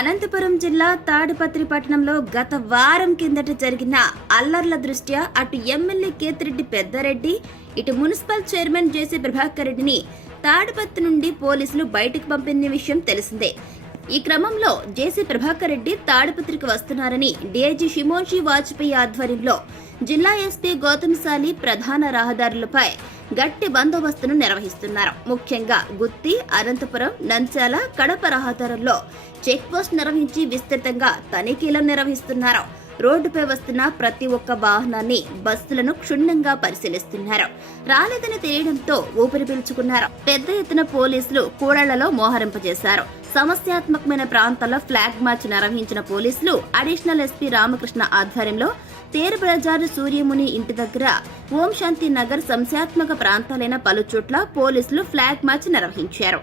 అనంతపురం జిల్లా తాడిపత్రి పట్టణంలో గత వారం కిందట జరిగిన అల్లర్ల దృష్ట్యా అటు ఎమ్మెల్యే కేతిరెడ్డి పెద్దారెడ్డి, ఇటు మున్సిపల్ చైర్మన్ జేసీ ప్రభాకర్ రెడ్డిని తాడిపత్రి నుండి పోలీసులు బయటకు పంపిన విషయం తెలిసిందే. ఈ క్రమంలో జేసీ ప్రభాకర్ రెడ్డి తాడిపత్రికి వస్తున్నారని డీఐజీ షిమోన్జీ వాజ్పేయి ఆధ్వర్యంలో జిల్లా ఎస్పీ గౌతమ్సాలి ప్రధాన రహదారులపై గట్టి బందోబస్తును నిర్వహిస్తున్నారు. ముఖ్యంగా గుత్తి, అనంతపురం, నంద్యాల, కడప రహదారుల్లో చెక్ పోస్ట్ నిర్వహించి విస్తృతంగా తనిఖీలను నిర్వహిస్తున్నారు. రోడ్డుపై వస్తున్న ప్రతి ఒక్క వాహనాన్ని, బస్సులను క్షుణ్ణంగా పరిశీలిస్తున్నారు. రాలేదని తెలియడంతో ఊపిరి పీల్చుకున్నారు. పెద్ద ఎత్తున పోలీసులు కూడళ్లలో మోహరింపజేశారు. సమస్యాత్మకమైన ప్రాంతాల్లో ఫ్లాగ్ మార్చ్ నిర్వహించిన పోలీసులు అడిషనల్ ఎస్పీ రామకృష్ణ ఆధ్వర్యంలో తేరు బజారు, సూర్యముని ఇంటి దగ్గర, ఓం శాంతి నగర్, సంశాత్మక ప్రాంతాలైన పలు చోట్ల పోలీసులు ఫ్లాగ్ మార్చ్ నిర్వహించారు.